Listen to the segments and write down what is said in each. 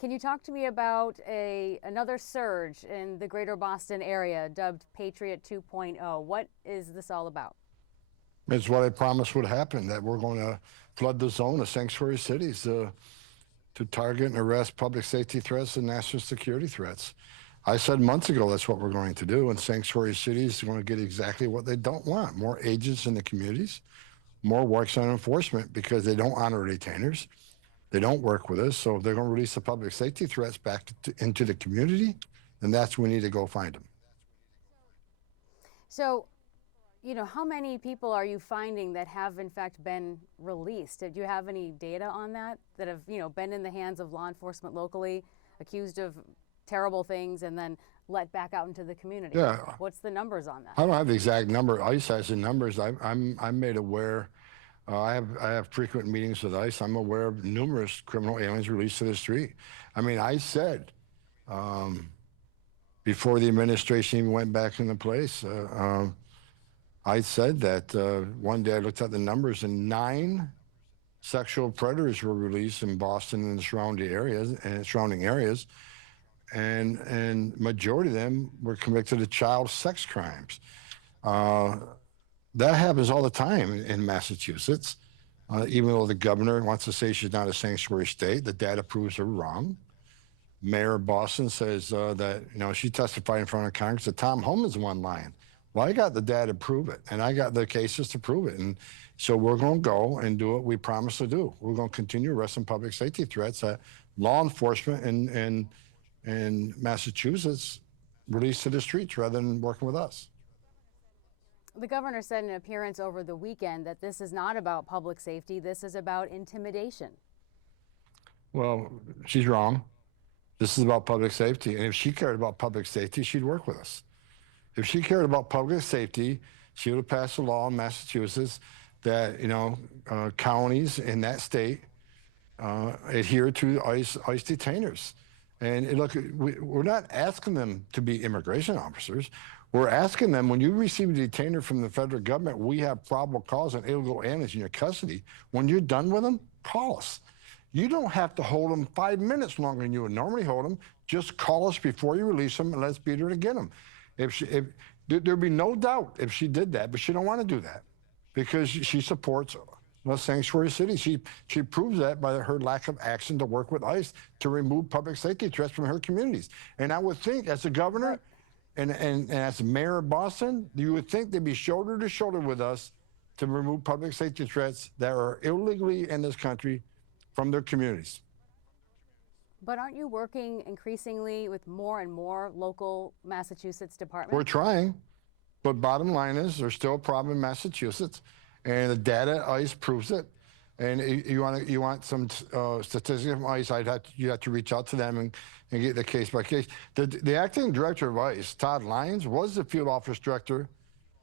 Can you talk to me about another surge in the greater Boston area dubbed Patriot 2.0? What is this all about? It's what I promised would happen, that we're going to flood the zone of sanctuary cities to target and arrest public safety threats and national security threats. I said months ago that's what we're going to do, and sanctuary cities are going to get exactly what they don't want: more agents in the communities, more works on enforcement because they don't honor retainers. They don't work with us, so if they're going to release the public safety threats back into the community, then that's when we need to go find them. So, how many people are you finding that have in fact been released? Do you have any data on that have, been in the hands of law enforcement locally, accused of terrible things, and then let back out into the community? Yeah, What's the numbers on that? I don't have the exact number. ICE has the numbers. I'm made aware. I have frequent meetings with ICE. I'm aware of numerous criminal aliens released to the street. I mean, I said before the administration even went back into place, I said that one day I looked at the numbers and 9 sexual predators were released in Boston and the surrounding areas, and majority of them were convicted of child sex crimes. That happens all the time in Massachusetts. Even though the governor wants to say she's not a sanctuary state, the data proves her wrong. Mayor of Boston says that she testified in front of Congress that Tom Homan's the one lying. Well, I got the data to prove it, and I got the cases to prove it, and so we're going to go and do what we promised to do. We're going to continue arresting public safety threats that law enforcement in Massachusetts released to the streets rather than working with us. The governor said in an appearance over the weekend that this is not about public safety, this is about intimidation. Well, she's wrong. This is about public safety, and if she cared about public safety, she'd work with us. If she cared about public safety, she would have passed a law in Massachusetts that counties in that state adhere to ICE detainers. And look, we're not asking them to be immigration officers. We're asking them, when you receive a detainer from the federal government, we have probable cause and illegal aliens in your custody. When you're done with them, call us. You don't have to hold them 5 minutes longer than you would normally hold them. Just call us before you release them, and let's beat her to get them. There'd be no doubt if she did that, but she don't want to do that because she supports sanctuary cities. She proves that by her lack of action to work with ICE to remove public safety threats from her communities. And I would think, as a governor and as a mayor of Boston, you would think they'd be shoulder to shoulder with us to remove public safety threats that are illegally in this country from their communities. But aren't you working increasingly with more and more local Massachusetts departments? We're trying, but bottom line is there's still a problem in Massachusetts, and the data ICE proves it. And you want some statistics from ICE, you have to reach out to them and get the case by case. The acting director of ICE, Todd Lyons, was the field office director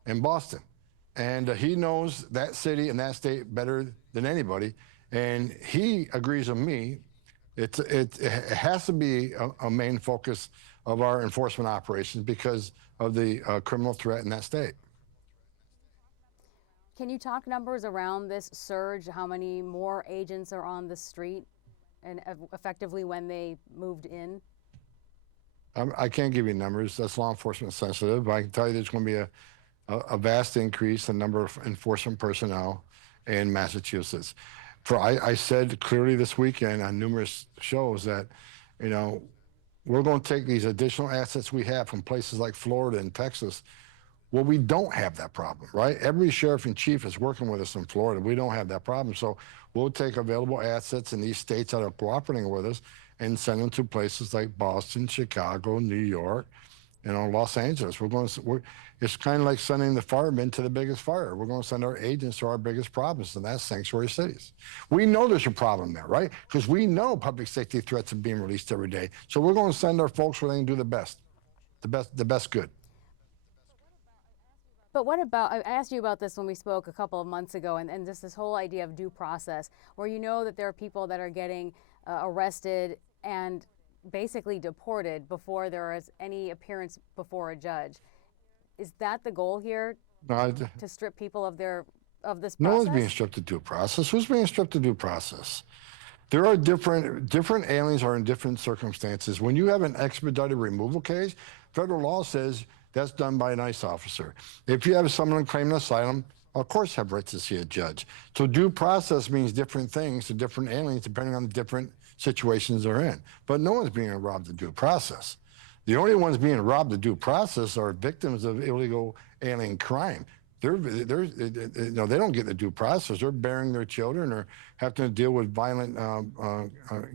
in Boston, and he knows that city and that state better than anybody. And he agrees with me. It has to be a main focus of our enforcement operations because of the criminal threat in that state. Can you talk numbers around this surge? How many more agents are on the street, and effectively when they moved in? I can't give you numbers. That's law enforcement sensitive. But I can tell you there's going to be a vast increase in the number of enforcement personnel in Massachusetts. I said clearly this weekend on numerous shows that, we're going to take these additional assets we have from places like Florida and Texas. Well, we don't have that problem, right? Every sheriff and chief is working with us in Florida. We don't have that problem. So we'll take available assets in these states that are cooperating with us and send them to places like Boston, Chicago, New York, Los Angeles. It's kind of like sending the firemen to the biggest fire. We're going to send our agents to our biggest problems, and that's sanctuary cities. We know there's a problem there, right? Because we know public safety threats are being released every day. So we're going to send our folks where they can do the best good. But what about, I asked you about this when we spoke a couple of months ago, and just this whole idea of due process, where you know that there are people that are getting arrested and basically deported before there is any appearance before a judge. Is that the goal here? To strip people of this process? No one's being stripped of due process. Who's being stripped of due process? There are different aliens are in different circumstances. When you have an expedited removal case, federal law says that's done by an ICE officer. If you have someone claiming asylum, of course have rights to see a judge. So due process means different things to different aliens depending on the different situations they're in. But no one's being robbed of due process. The only ones being robbed of due process are victims of illegal alien crime. They don't get the due process. They're bearing their children or having to deal with violent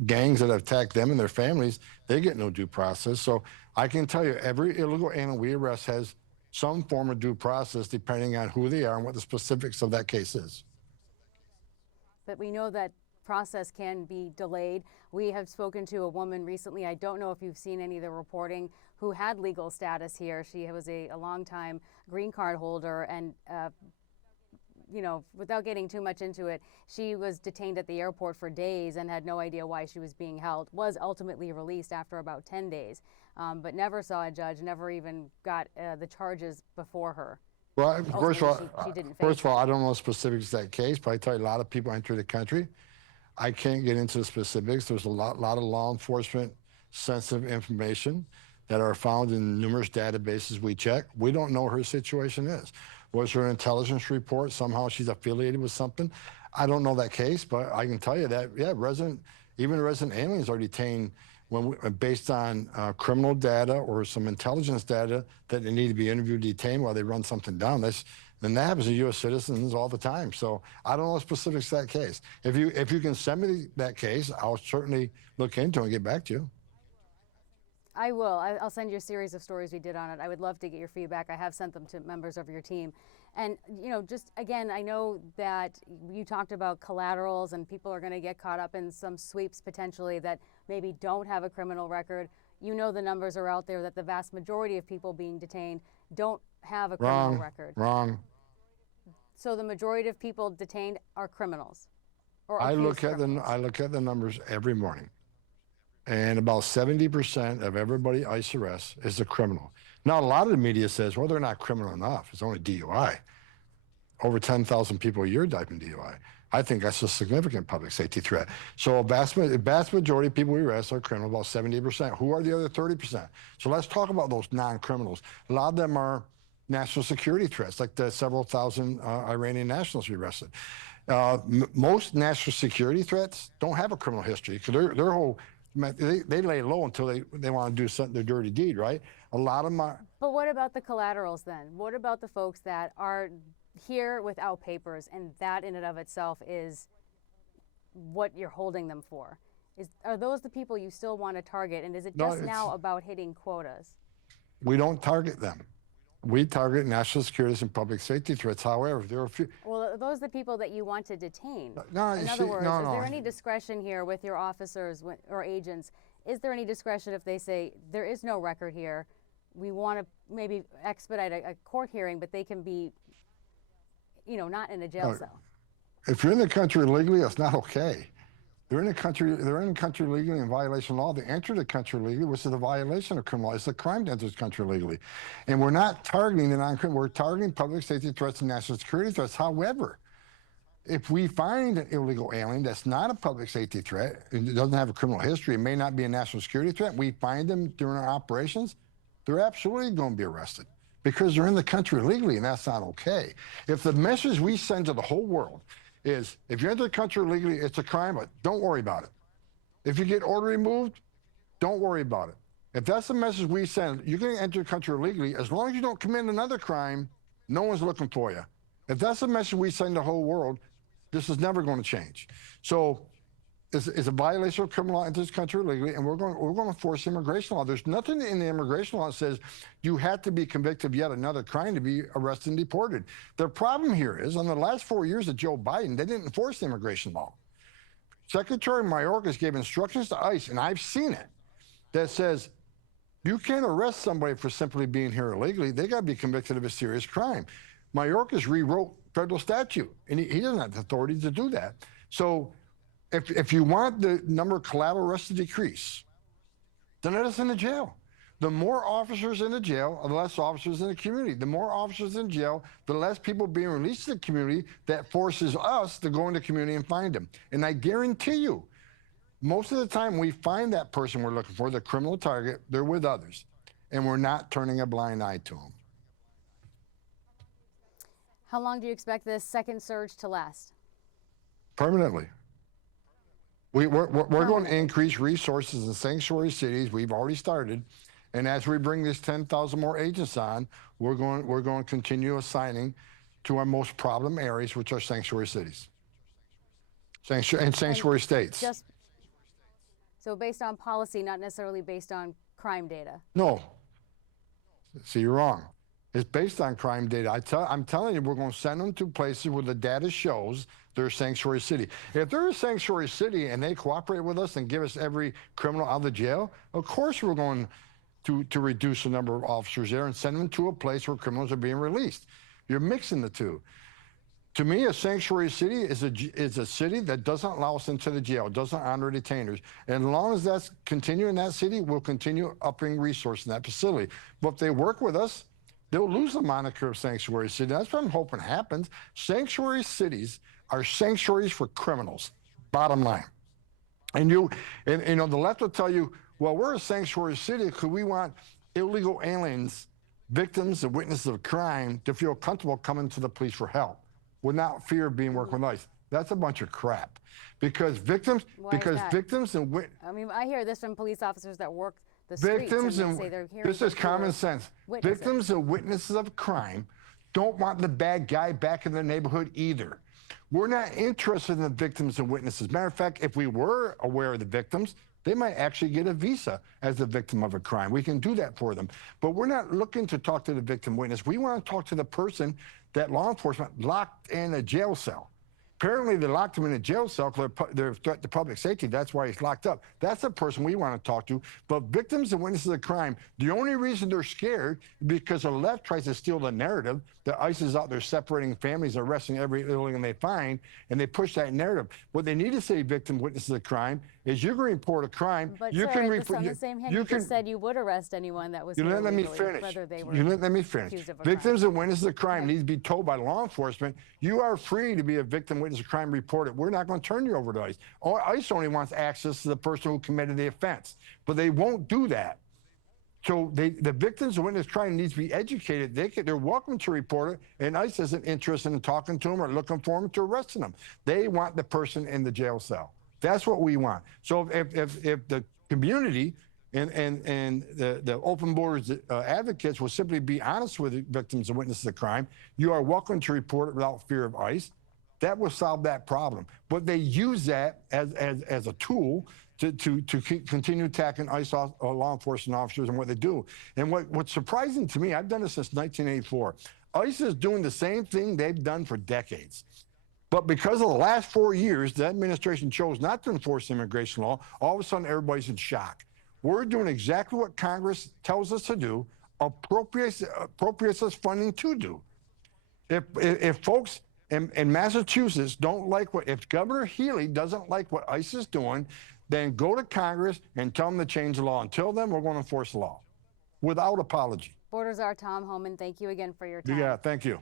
gangs that attack them and their families. They get no due process. So I can tell you, every illegal alien we arrest has some form of due process depending on who they are and what the specifics of that case is. But we know that process can be delayed. We have spoken to a woman recently, I don't know if you've seen any of the reporting, who had legal status here. She was a longtime green card holder, and you know, without getting too much into it, she was detained at the airport for days and had no idea why she was being held, was ultimately released after about 10 days, but never saw a judge, never even got the charges before her. Well, first of all, I don't know the specifics of that case, but I tell you, a lot of people enter the country. I can't get into the specifics. There's a lot of law enforcement sensitive information that are found in numerous databases we check. We don't know what her situation is. Was her an intelligence report? Somehow she's affiliated with something. I don't know that case, but I can tell you that, yeah, even resident aliens are detained based on criminal data or some intelligence data that they need to be interviewed, detained while they run something down. Then that happens to U.S. citizens all the time. So I don't know the specifics of that case. If you can send me that case, I'll certainly look into it and get back to you. I will. I'll send you a series of stories we did on it. I would love to get your feedback. I have sent them to members of your team. And, you know, just again, I know that you talked about collaterals and people are going to get caught up in some sweeps potentially that maybe don't have a criminal record. You know, the numbers are out there that the vast majority of people being detained don't have a criminal record. Wrong. So the majority of people detained are criminals. Or I look at the numbers every morning. And about 70% of everybody ICE arrests is a criminal. Now, a lot of the media says, well, they're not criminal enough. It's only DUI. Over 10,000 people a year die from DUI. I think that's a significant public safety threat. So a vast majority of people we arrest are criminal, about 70%. Who are the other 30%? So let's talk about those non-criminals. A lot of them are national security threats, like the several thousand Iranian nationals we arrested. Most national security threats don't have a criminal history because their whole they lay low until they want to do something, their dirty deed, right? A lot of them are. But what about the collaterals then? What about the folks that are here without papers, and that in and of itself is what you're holding them for? Are those the people you still want to target, and is it just now about hitting quotas? We don't target them. We target national security and public safety threats. However, there are a few. Well, are those the people that you want to detain? No, in other words, is there any discretion here with your officers or agents? Is there any discretion if they say there is no record here? We want to maybe expedite a court hearing, but they can be, you know, not in a jail cell. If you're in the country illegally, that's not okay. They're in the country legally in violation of law. They enter the country legally, which is a violation of criminal law. It's a crime to enter the country legally. And we're not targeting the non-criminal, we're targeting public safety threats and national security threats. However, if we find an illegal alien that's not a public safety threat, and doesn't have a criminal history, it may not be a national security threat, we find them during our operations, they're absolutely going to be arrested because they're in the country legally, and that's not okay. If the message we send to the whole world is if you enter the country illegally, it's a crime, but don't worry about it. If you get order removed, don't worry about it. If that's the message we send, you're going to enter the country illegally, as long as you don't commit another crime, no one's looking for you. If that's the message we send the whole world, this is never going to change. So it's a violation of criminal law into this country illegally, and we're going to force immigration law. There's nothing in the immigration law that says you have to be convicted of yet another crime to be arrested and deported. The problem here is, on the last 4 years of Joe Biden, they didn't enforce the immigration law. Secretary Mayorkas gave instructions to ICE, and I've seen it, that says you can't arrest somebody for simply being here illegally. They got to be convicted of a serious crime. Mayorkas rewrote federal statute, and he doesn't have the authority to do that. So if you want the number of collateral arrests to decrease, then let us in the jail. The more officers in the jail, the less officers in the community. The more officers in jail, the less people being released to the community. That forces us to go in the community and find them. And I guarantee you, Most of the time we find that person we're looking for, the criminal target, they're with others, and we're not turning a blind eye to them. How long do you expect this second surge to last? Permanently. We're going to Permanently. increase resources in sanctuary cities. We've already started. And as we bring this 10,000 more agents on, we're going to continue assigning to our most problem areas, which are sanctuary cities and sanctuary states. So based on policy, not necessarily based on crime data. No. See, you're wrong. It's based on crime data. I'm telling you, we're going to send them to places where the data shows they're a sanctuary city. If they're a sanctuary city and they cooperate with us and give us every criminal out of the jail, of course we're going to reduce the number of officers there and send them to a place where criminals are being released. You're mixing the two. To me, a sanctuary city is a city that doesn't allow us into the jail, doesn't honor detainers. And as long as that's continuing in that city, we'll continue upping resources in that facility. But if they work with us, they'll lose the moniker of sanctuary city. That's what I'm hoping happens. Sanctuary cities are sanctuaries for criminals, bottom line. And you know, the left will tell you, well, we're a sanctuary city because we want illegal aliens, victims and witnesses of crime to feel comfortable coming to the police for help without fear of being worked with ICE. That's a bunch of crap. Because victims, and I mean, I hear this from police officers that work the streets victims and they say they're hearing this is common sense. witnesses. Victims and witnesses of crime don't want the bad guy back in their neighborhood either. We're not interested in the victims and witnesses. Matter of fact, if we were aware of the victims, they might actually get a visa as a victim of a crime. We can do that for them. But we're not looking to talk to the victim witness. We want to talk to the person that law enforcement locked in a jail cell. Apparently, they locked him in a jail cell because they're a threat to public safety. That's why he's locked up. That's the person we want to talk to. But victims and witnesses of crime, the only reason they're scared is because the left tries to steal the narrative that ICE is out there separating families, arresting every alien they find, and they push that narrative. What they need to say, victim witnesses of crime, is you can report a crime. But you sir, can on the same hand, you just said you would arrest anyone that was you let me illegally, finish. whether they were You let me finish. accused of a Victims crime. and witnesses of crime need to be told by law enforcement, you are free to be a victim, witness of crime, report it. We're not going to turn you over to ICE. ICE only wants access to the person who committed the offense, but they won't do that. So the victims and witnesses of crime needs to be educated. They're welcome to report it, and ICE isn't interested in talking to them or looking for them to arresting them. They want the person in the jail cell. That's what we want. So if the community and the open borders advocates will simply be honest with the victims and witnesses of crime, you are welcome to report it without fear of ICE. That will solve that problem. But they use that as a tool to continue attacking ICE law enforcement officers and what they do. And what's surprising to me, I've done this since 1984. ICE is doing the same thing they've done for decades. But because of the last 4 years, the administration chose not to enforce immigration law, all of a sudden everybody's in shock. We're doing exactly what Congress tells us to do, appropriates us funding to do. If folks in Massachusetts don't like if Governor Healy doesn't like what ICE is doing, then go to Congress and tell them to change the law. Until then, we're going to enforce the law without apology. Border Czar Tom Homan, thank you again for your time. Yeah, thank you.